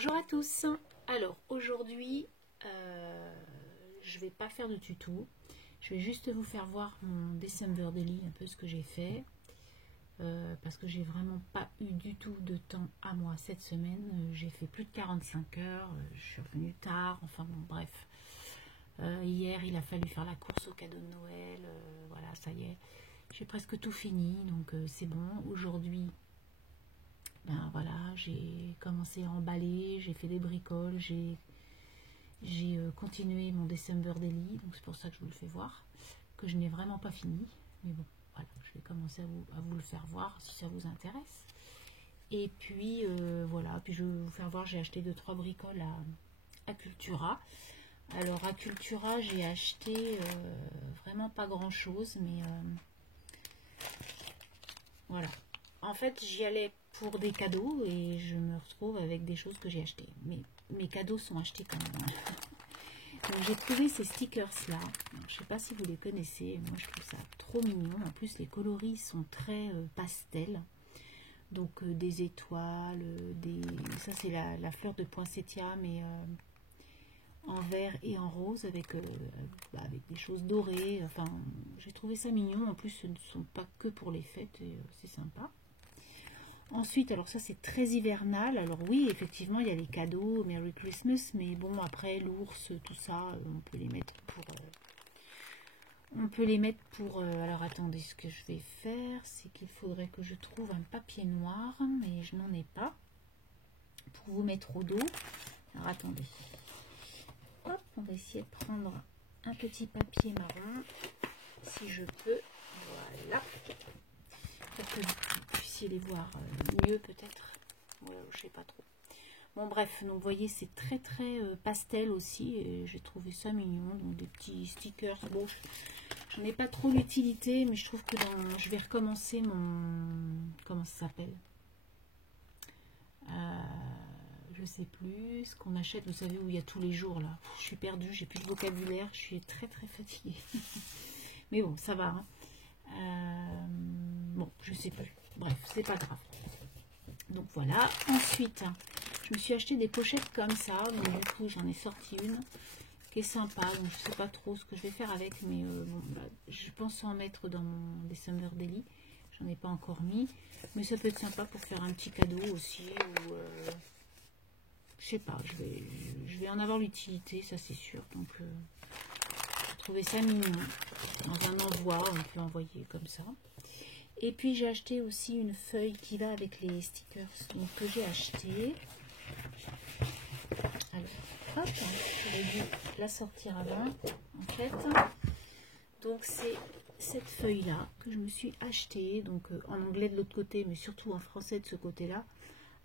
Bonjour à tous. Alors aujourd'hui, je vais pas faire de tuto. Je vais juste vous faire voir mon December Daily, un peu ce que j'ai fait. Parce que j'ai vraiment pas eu du tout de temps à moi cette semaine. J'ai fait plus de 45 heures. Je suis revenue tard. Enfin bon, bref. Hier, il a fallu faire la course au cadeau de Noël. Voilà, ça y est. J'ai presque tout fini. Donc c'est bon. Aujourd'hui, ben voilà, j'ai commencé à emballer, j'ai fait des bricoles, j'ai continué mon December Daily, donc c'est pour ça que je vous le fais voir, que je n'ai vraiment pas fini, mais bon, voilà, je vais commencer à vous le faire voir si ça vous intéresse. Et puis voilà, puis je vais vous faire voir, j'ai acheté 2-3 bricoles à Cultura. Alors à Cultura, j'ai acheté vraiment pas grand chose, mais voilà. En fait, j'y allais pour des cadeaux et je me retrouve avec des choses que j'ai achetées. Mais mes cadeaux sont achetés quand même. Donc j'ai trouvé ces stickers là. Je ne sais pas si vous les connaissez. Moi je trouve ça trop mignon. En plus les coloris sont très pastel. Donc des étoiles, ça c'est la fleur de poinsettia mais en vert et en rose avec des choses dorées. Enfin j'ai trouvé ça mignon. En plus ce ne sont pas que pour les fêtes et c'est sympa. Ensuite, alors ça c'est très hivernal. Alors oui, effectivement, il y a les cadeaux, Merry Christmas, mais bon, après l'ours, tout ça, on peut les mettre pour. Alors attendez, ce que je vais faire, c'est qu'il faudrait que je trouve un papier noir, mais je n'en ai pas pour vous mettre au dos. Alors attendez. Hop, on va essayer de prendre un petit papier marron, si je peux. Voilà. Pour que vous puissiez les voir mieux peut-être. Voilà, je sais pas trop. Bon bref, donc vous voyez c'est très pastel aussi et j'ai trouvé ça mignon. Donc des petits stickers. Bon, je n'ai pas trop l'utilité, mais je trouve que je vais recommencer mon... Comment ça s'appelle, je sais plus, ce qu'on achète, vous savez, où il y a tous les jours là. Je suis perdue, j'ai plus de vocabulaire, je suis très fatiguée. Mais bon, ça va. Hein. Bon, je sais plus. Bref, c'est pas grave. Donc voilà. Ensuite, je me suis acheté des pochettes comme ça. Donc du coup, j'en ai sorti une qui est sympa. Donc je sais pas trop ce que je vais faire avec, mais bon, je pense en mettre dans mon December Daily. J'en ai pas encore mis, mais ça peut être sympa pour faire un petit cadeau aussi. Ou je sais pas. Je vais en avoir l'utilité, ça c'est sûr. Donc j'ai trouvé ça mignon. Dans un envoi, on peut envoyer comme ça. Et puis j'ai acheté aussi une feuille qui va avec les stickers donc, que j'ai acheté. Alors, hop, j'aurais dû la sortir avant, en fait. Donc c'est cette feuille là que je me suis achetée, donc en anglais de l'autre côté, mais surtout en français de ce côté-là,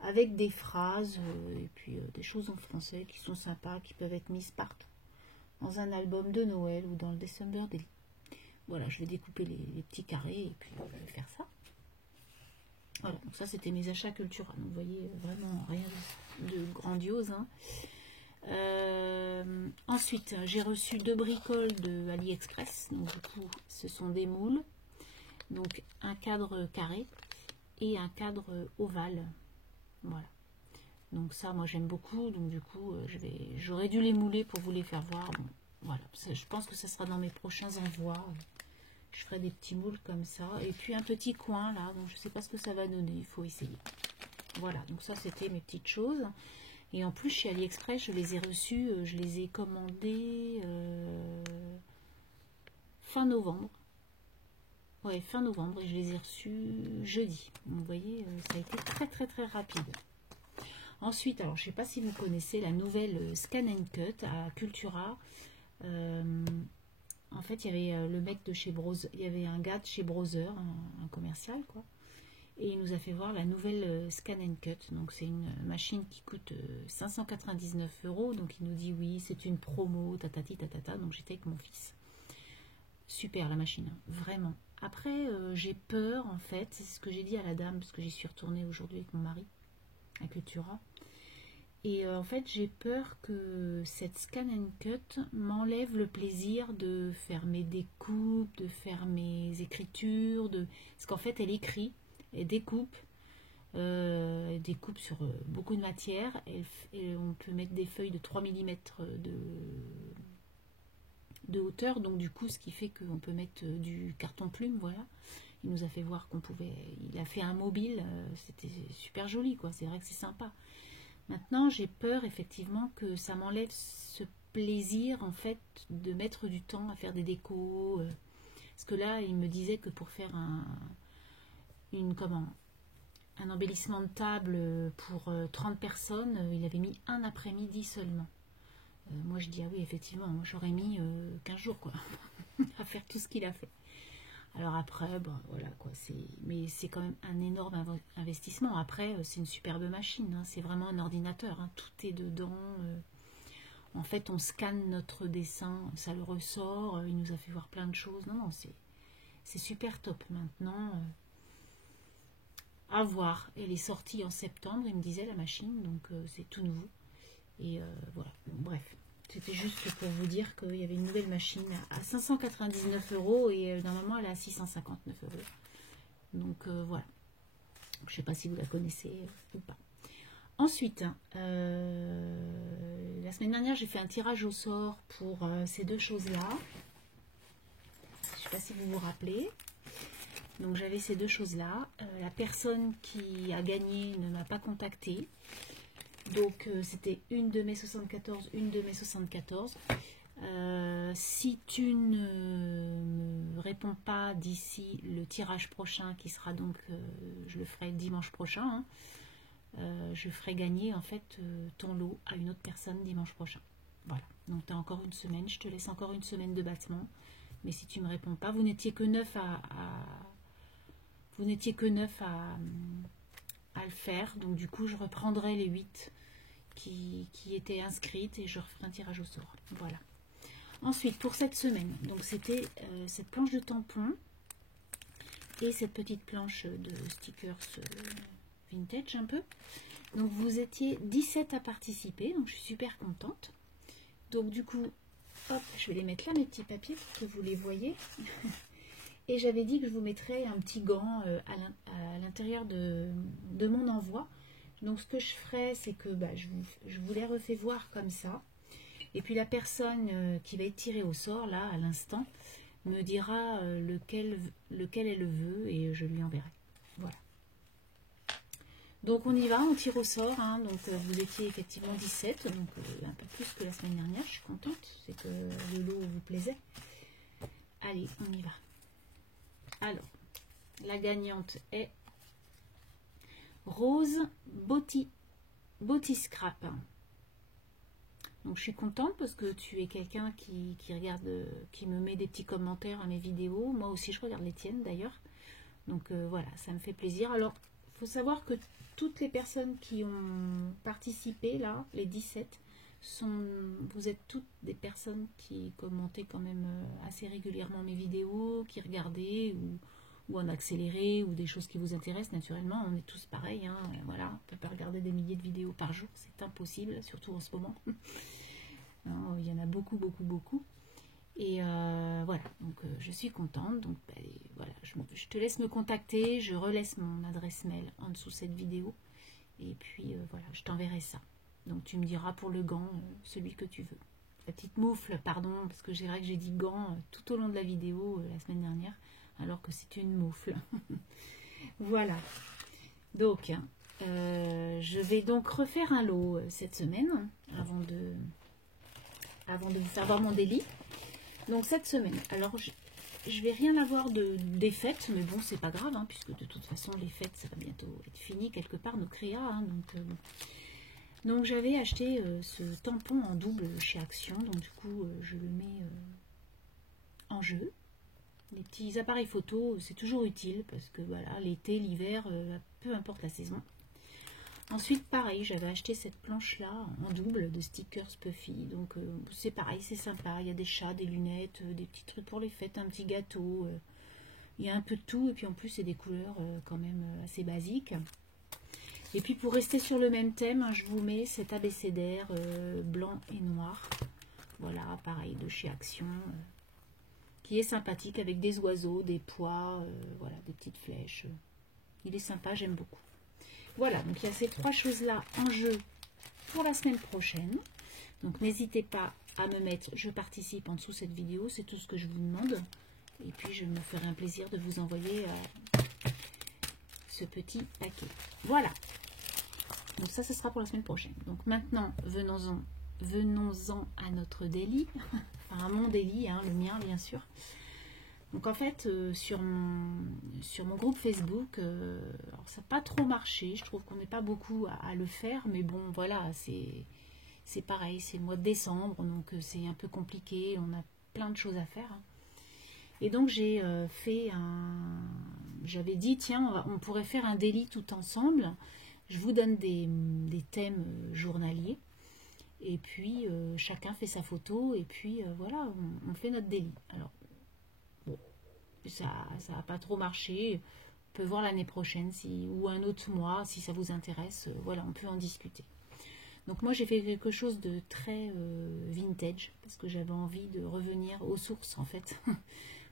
avec des phrases et puis des choses en français qui sont sympas, qui peuvent être mises partout, dans un album de Noël ou dans le December Daily. Voilà, je vais découper les petits carrés et puis je vais faire ça. Voilà, donc ça c'était mes achats Cultura. Donc vous voyez, vraiment rien de grandiose. Hein. Ensuite, j'ai reçu 2 bricoles de AliExpress. Donc du coup, ce sont des moules. Donc un cadre carré et un cadre ovale. Voilà. Donc ça, moi j'aime beaucoup. Donc du coup, j'aurais dû les mouler pour vous les faire voir. Bon, voilà, je pense que ça sera dans mes prochains envois. Je ferai des petits moules comme ça. Et puis un petit coin là, donc je ne sais pas ce que ça va donner, il faut essayer. Voilà, donc ça c'était mes petites choses. Et en plus chez AliExpress, je les ai reçus, je les ai commandés fin novembre. Ouais, fin novembre et je les ai reçus jeudi. Donc vous voyez, ça a été très rapide. Ensuite, alors je ne sais pas si vous connaissez la nouvelle Scan & Cut à Cultura. En fait, il y avait le mec de chez Browser, il y avait un gars de chez Browser, un commercial, quoi. Et il nous a fait voir la nouvelle Scan & Cut. Donc, c'est une machine qui coûte 599 €. Donc, il nous dit oui, c'est une promo, tatati, tatata. Donc, j'étais avec mon fils. Super la machine, hein, vraiment. Après, j'ai peur, en fait, c'est ce que j'ai dit à la dame, parce que j'y suis retournée aujourd'hui avec mon mari, à Cultura. Et en fait, j'ai peur que cette Scan & Cut m'enlève le plaisir de faire mes découpes, de faire mes écritures. Parce qu'en fait, elle écrit, elle découpe, des coupes sur beaucoup de matière. Et on peut mettre des feuilles de 3 mm de hauteur, donc du coup ce qui fait qu'on peut mettre du carton plume, voilà. Il nous a fait voir qu'on pouvait, il a fait un mobile, c'était super joli quoi, c'est vrai que c'est sympa. Maintenant j'ai peur effectivement que ça m'enlève ce plaisir en fait de mettre du temps à faire des décos, parce que là il me disait que pour faire un embellissement de table pour 30 personnes, il avait mis un après-midi seulement. Moi je dis ah oui effectivement, moi j'aurais mis 15 jours quoi à faire tout ce qu'il a fait. Alors après bon, voilà quoi, mais c'est quand même un énorme investissement. Après c'est une superbe machine, hein, c'est vraiment un ordinateur, hein, tout est dedans. En fait on scanne notre dessin, ça le ressort, il nous a fait voir plein de choses. Non c'est super top. Maintenant à voir. Elle est sortie en septembre, il me disait la machine, donc c'est tout nouveau. Et voilà, bon, bref. C'était juste pour vous dire qu'il y avait une nouvelle machine à 599 € et normalement elle est à 659 €. Donc voilà. Je ne sais pas si vous la connaissez ou pas. Ensuite, la semaine dernière, j'ai fait un tirage au sort pour ces deux choses-là. Je ne sais pas si vous vous rappelez. Donc j'avais ces deux choses-là. La personne qui a gagné ne m'a pas contactée. Donc c'était une de mai 74, une de mai 74. Si tu ne me réponds pas d'ici le tirage prochain, qui sera donc, je le ferai dimanche prochain, hein, je ferai gagner en fait ton lot à une autre personne dimanche prochain. Voilà, donc tu as encore une semaine, je te laisse encore une semaine de battement. Mais si tu ne me réponds pas, vous n'étiez que 9 vous n'étiez que 9 à le faire, donc du coup je reprendrai les 8 qui étaient inscrites et je referai un tirage au sort. Voilà. Ensuite pour cette semaine, donc c'était cette planche de tampons et cette petite planche de stickers vintage un peu. Donc vous étiez 17 à participer, donc je suis super contente. Donc du coup, hop, je vais les mettre là mes petits papiers pour que vous les voyez. Et j'avais dit que je vous mettrais un petit gant à l'intérieur de mon envoi. Donc ce que je ferai, c'est que je vous les refais voir comme ça. Et puis la personne qui va être tirée au sort, là, à l'instant, me dira lequel elle le veut et je lui enverrai. Voilà. Donc on y va, on tire au sort. Hein. Donc vous étiez effectivement 17, donc un peu plus que la semaine dernière. Je suis contente, c'est que le lot vous plaisait. Allez, on y va. Alors, la gagnante est Rose Body Scrap. Donc je suis contente parce que tu es quelqu'un qui regarde, qui me met des petits commentaires à mes vidéos. Moi aussi je regarde les tiennes d'ailleurs. Donc voilà, ça me fait plaisir. Alors, il faut savoir que toutes les personnes qui ont participé là, les 17, vous êtes toutes des personnes qui commentaient quand même assez régulièrement mes vidéos, qui regardaient ou en accéléré ou des choses qui vous intéressent naturellement. On est tous pareils, hein, voilà, on ne peut pas regarder des milliers de vidéos par jour, c'est impossible, surtout en ce moment. Non, il y en a beaucoup. Et voilà, donc je suis contente. Donc voilà, je te laisse me contacter, je relaisse mon adresse mail en dessous de cette vidéo. Et puis voilà, je t'enverrai ça. Donc tu me diras pour le gant, celui que tu veux. La petite moufle, pardon, parce que c'est vrai que j'ai dit gant tout au long de la vidéo la semaine dernière, alors que c'est une moufle. Voilà. Donc, je vais donc refaire un lot cette semaine, avant de vous faire voir mon délit. Donc cette semaine, alors je vais rien avoir des fêtes, mais bon, c'est pas grave, hein, puisque de toute façon, les fêtes, ça va bientôt être fini quelque part, nos créas, hein, donc bon. Donc j'avais acheté ce tampon en double chez Action, donc du coup je le mets en jeu. Les petits appareils photo, c'est toujours utile parce que voilà, l'été, l'hiver, peu importe la saison. Ensuite pareil, j'avais acheté cette planche là en double de stickers Puffy, donc c'est pareil, c'est sympa. Il y a des chats, des lunettes, des petits trucs pour les fêtes, un petit gâteau. Il y a un peu de tout et puis en plus c'est des couleurs quand même assez basiques. Et puis pour rester sur le même thème, je vous mets cet abécédaire blanc et noir. Voilà, pareil, de chez Action, qui est sympathique avec des oiseaux, des pois, voilà, des petites flèches. Il est sympa, j'aime beaucoup. Voilà, donc il y a ces 3 choses-là en jeu pour la semaine prochaine. Donc n'hésitez pas à me mettre « Je participe » en dessous de cette vidéo, c'est tout ce que je vous demande. Et puis je me ferai un plaisir de vous envoyer ce petit paquet. Voilà, donc ça ce sera pour la semaine prochaine. Donc maintenant, venons-en à notre daily, enfin à mon daily, hein, le mien bien sûr. Donc en fait, sur mon groupe Facebook, alors ça n'a pas trop marché, je trouve qu'on n'est pas beaucoup à le faire, mais bon voilà, c'est pareil, c'est le mois de décembre, donc c'est un peu compliqué, on a plein de choses à faire. Et donc j'ai j'avais dit tiens, on pourrait faire un daily tout ensemble, je vous donne des thèmes journaliers, et puis chacun fait sa photo, et puis voilà, on fait notre daily. Alors, bon, ça n'a pas trop marché, on peut voir l'année prochaine, ou un autre mois, si ça vous intéresse, voilà, on peut en discuter. Donc moi j'ai fait quelque chose de très vintage, parce que j'avais envie de revenir aux sources en fait.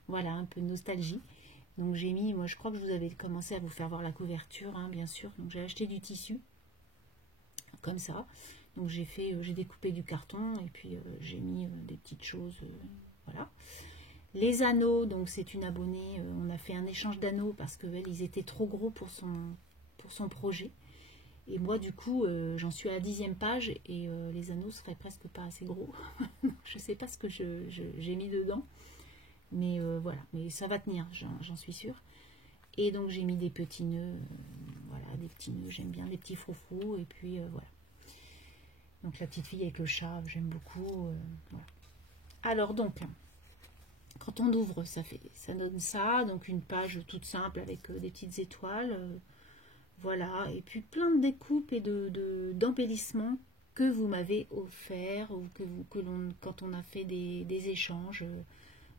Voilà, un peu de nostalgie. Donc j'ai mis, moi je crois que je vous avais commencé à vous faire voir la couverture, hein, bien sûr. Donc j'ai acheté du tissu, comme ça. Donc j'ai découpé du carton, et puis j'ai mis des petites choses, voilà. Les anneaux, donc c'est une abonnée, on a fait un échange d'anneaux, parce qu'elle, ils étaient trop gros pour son projet. Et moi, du coup, j'en suis à la 10e page et les anneaux seraient presque pas assez gros. Je sais pas ce que j'ai mis dedans. Mais voilà, mais ça va tenir, j'en suis sûre. Et donc, j'ai mis des petits nœuds. Voilà, des petits nœuds, j'aime bien, des petits froufrous. Et puis, voilà. Donc, la petite fille avec le chat, j'aime beaucoup. Voilà. Alors, donc, quand on ouvre, ça donne ça. Donc, une page toute simple avec des petites étoiles. Voilà, et puis plein de découpes et d'embellissements que vous m'avez offert ou quand on a fait des échanges.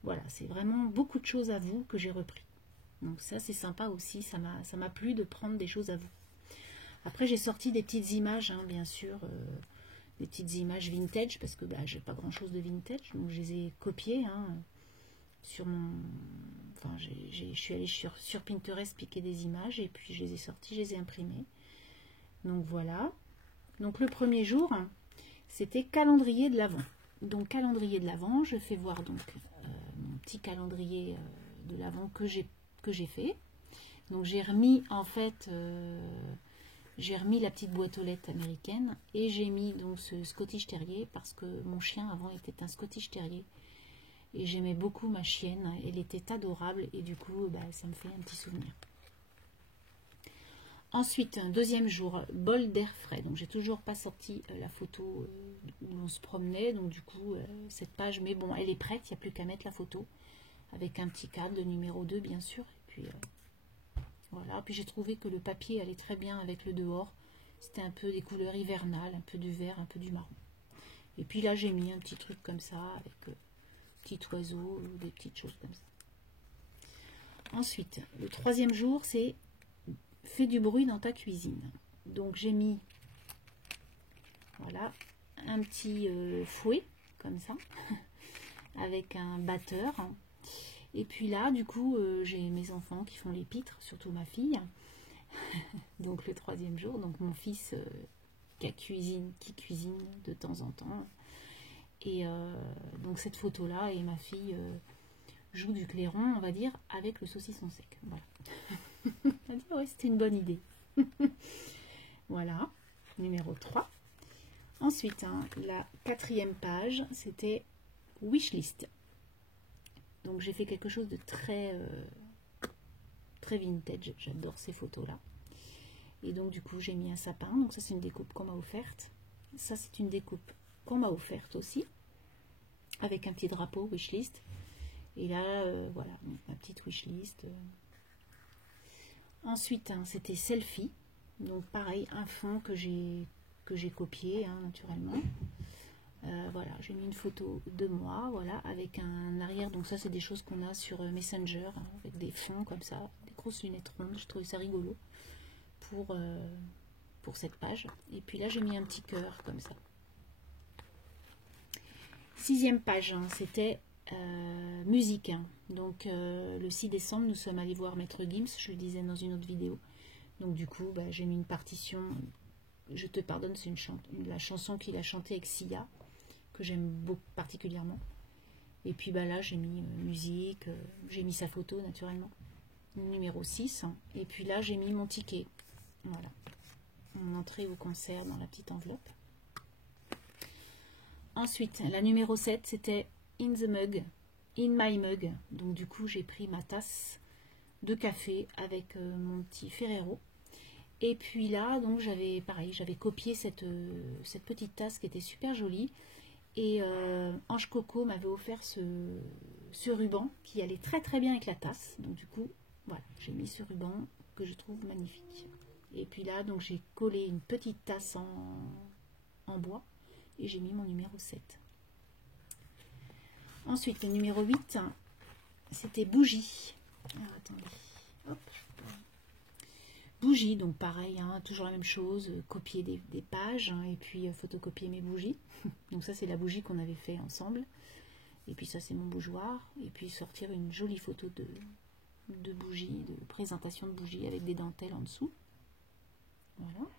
Voilà, c'est vraiment beaucoup de choses à vous que j'ai repris. Donc ça, c'est sympa aussi, ça m'a plu de prendre des choses à vous. Après, j'ai sorti des petites images, hein, bien sûr, des petites images vintage, parce que j'ai pas grand-chose de vintage, donc je les ai copiées, hein, sur mon... Enfin, je suis allée sur Pinterest piquer des images et puis je les ai sorties, je les ai imprimées. Donc voilà. Donc le premier jour, c'était calendrier de l'Avent. Donc calendrier de l'Avent, je fais voir donc mon petit calendrier de l'Avent que j'ai fait. Donc j'ai remis en fait, j'ai remis la petite boîte aux lettres américaine et j'ai mis donc ce Scottish Terrier parce que mon chien avant était un Scottish Terrier. Et j'aimais beaucoup ma chienne, elle était adorable et du coup ça me fait un petit souvenir. Ensuite, un deuxième jour, bol d'air frais. Donc j'ai toujours pas sorti la photo où on se promenait, donc du coup cette page, mais bon elle est prête, il n'y a plus qu'à mettre la photo avec un petit cadre de numéro 2 bien sûr. Et puis voilà, puis j'ai trouvé que le papier allait très bien avec le dehors, c'était un peu des couleurs hivernales, un peu du vert, un peu du marron. Et puis là j'ai mis un petit truc comme ça avec... petit oiseau ou des petites choses comme ça. Ensuite, le troisième jour, c'est fais du bruit dans ta cuisine. Donc j'ai mis voilà un petit fouet comme ça avec un batteur. Et puis là, du coup, j'ai mes enfants qui font les pitres, surtout ma fille. Donc le troisième jour, donc mon fils qui cuisine de temps en temps. Et donc cette photo-là, et ma fille joue du clairon, on va dire, avec le saucisson sec. Voilà. Elle dit, ouais, c'était une bonne idée. Voilà, numéro 3. Ensuite, la 4e page, c'était wishlist. Donc j'ai fait quelque chose de très, très vintage. J'adore ces photos-là. Et donc du coup, j'ai mis un sapin. Donc ça, c'est une découpe qu'on m'a offerte. Ça, c'est une découpe qu'on m'a offerte aussi, avec un petit drapeau wishlist. Et là, voilà, ma petite wishlist. Ensuite, c'était selfie. Donc pareil, un fond que j'ai copié, naturellement. Voilà, j'ai mis une photo de moi, voilà, avec un arrière. Donc ça, c'est des choses qu'on a sur Messenger, avec des fonds comme ça, des grosses lunettes rondes. Je trouvais ça rigolo pour cette page. Et puis là, j'ai mis un petit cœur comme ça. 6e page, c'était musique. Donc le 6 décembre, nous sommes allés voir Maître Gims, je le disais dans une autre vidéo. Donc du coup, bah, j'ai mis une partition. Je te pardonne, c'est la chanson qu'il a chantée avec Sia, que j'aime beaucoup particulièrement. Et puis bah, là, j'ai mis musique, j'ai mis sa photo naturellement, numéro 6. Et puis là, j'ai mis mon ticket. Voilà, mon entrée au concert dans la petite enveloppe. Ensuite, la numéro 7, c'était In the Mug, In My Mug. Donc du coup, j'ai pris ma tasse de café avec mon petit Ferrero. Et puis là, donc j'avais copié cette petite tasse qui était super jolie. Et Ange Coco m'avait offert ce ruban qui allait très très bien avec la tasse. Donc du coup, voilà, j'ai mis ce ruban que je trouve magnifique. Et puis là, donc j'ai collé une petite tasse en bois et j'ai mis mon numéro 7. Ensuite, le numéro 8, c'était bougie. Alors, attendez, hop. Bougie, donc pareil, hein, toujours la même chose, copier des pages, hein, et puis photocopier mes bougies. Donc ça, c'est la bougie qu'on avait fait ensemble. Et puis ça, c'est mon bougeoir. Et puis sortir une jolie photo de bougie, de présentation de bougie avec des dentelles en dessous. Voilà.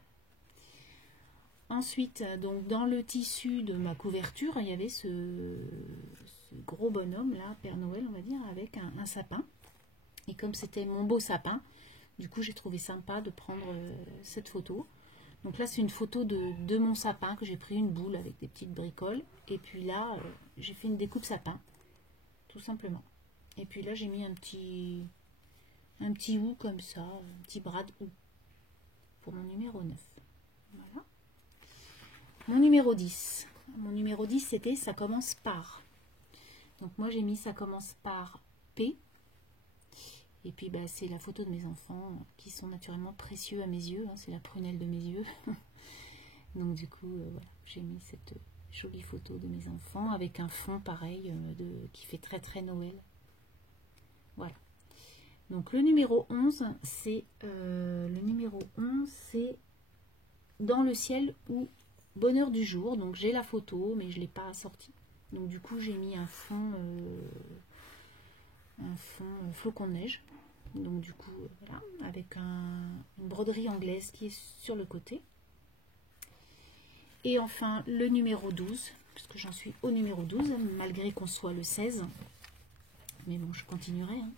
Ensuite, donc dans le tissu de ma couverture, il y avait ce gros bonhomme là, Père Noël, on va dire, avec un sapin. Et comme c'était mon beau sapin, du coup, j'ai trouvé sympa de prendre cette photo. Donc là, c'est une photo de mon sapin que j'ai pris une boule avec des petites bricoles. Et puis là, j'ai fait une découpe sapin, tout simplement. Et puis là, j'ai mis un petit hou comme ça, un petit bras de hou pour mon numéro 9. Voilà. Mon numéro 10. Mon numéro 10, c'était ça commence par. Donc moi, j'ai mis ça commence par P. Et puis bah, c'est la photo de mes enfants qui sont naturellement précieux à mes yeux. Hein, c'est la prunelle de mes yeux. Donc du coup, voilà, j'ai mis cette jolie photo de mes enfants avec un fond pareil qui fait très très Noël. Voilà. Donc le numéro 11, c'est dans le ciel ou bonheur du jour. Donc j'ai la photo, mais je ne l'ai pas assortie. Donc du coup, j'ai mis un fond flocon de neige. Donc du coup, voilà, avec une broderie anglaise qui est sur le côté. Et enfin, le numéro 12, puisque j'en suis au numéro 12, malgré qu'on soit le 16. Mais bon, je continuerai. Hein.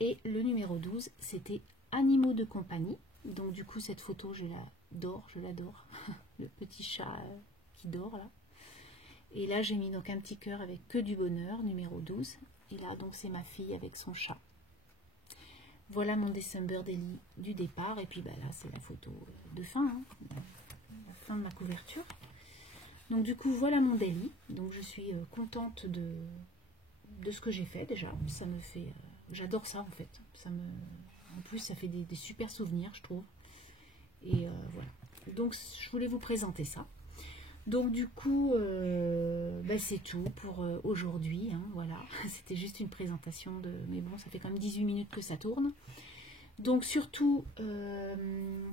Et le numéro 12, c'était Animaux de compagnie. Donc du coup, cette photo, je l'adore. Le petit chat qui dort là. Et là, j'ai mis donc un petit cœur avec que du bonheur, numéro 12. Et là, donc, c'est ma fille avec son chat. Voilà mon December Daily du départ. Et puis bah, là, c'est la photo de fin, hein, la fin de ma couverture. Donc du coup, voilà mon daily. Donc je suis contente de ce que j'ai fait déjà. Ça me fait... j'adore ça en fait. En plus, ça fait des super souvenirs, je trouve. Et voilà. Donc je voulais vous présenter ça. Donc du coup, bah, c'est tout pour aujourd'hui. Hein, voilà, c'était juste une présentation mais bon, ça fait quand même 18 minutes que ça tourne. Donc surtout,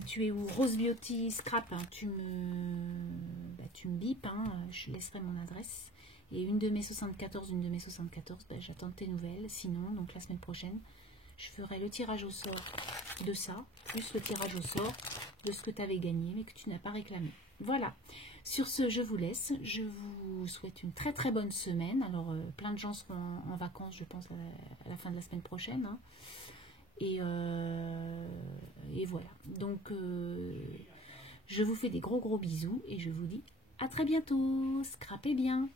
tu es où Rose Beauty Scrap, hein, tu me bipes, hein, je laisserai mon adresse. Et une de mes 74, bah, j'attends tes nouvelles. Sinon, donc la semaine prochaine, je ferai le tirage au sort de ça, plus le tirage au sort de ce que tu avais gagné, mais que tu n'as pas réclamé. Voilà. Sur ce, je vous laisse. Je vous souhaite une très très bonne semaine. Alors, plein de gens seront en vacances, je pense, à la fin de la semaine prochaine. Hein. Et voilà. Donc, je vous fais des gros bisous et je vous dis à très bientôt. Scrapez bien.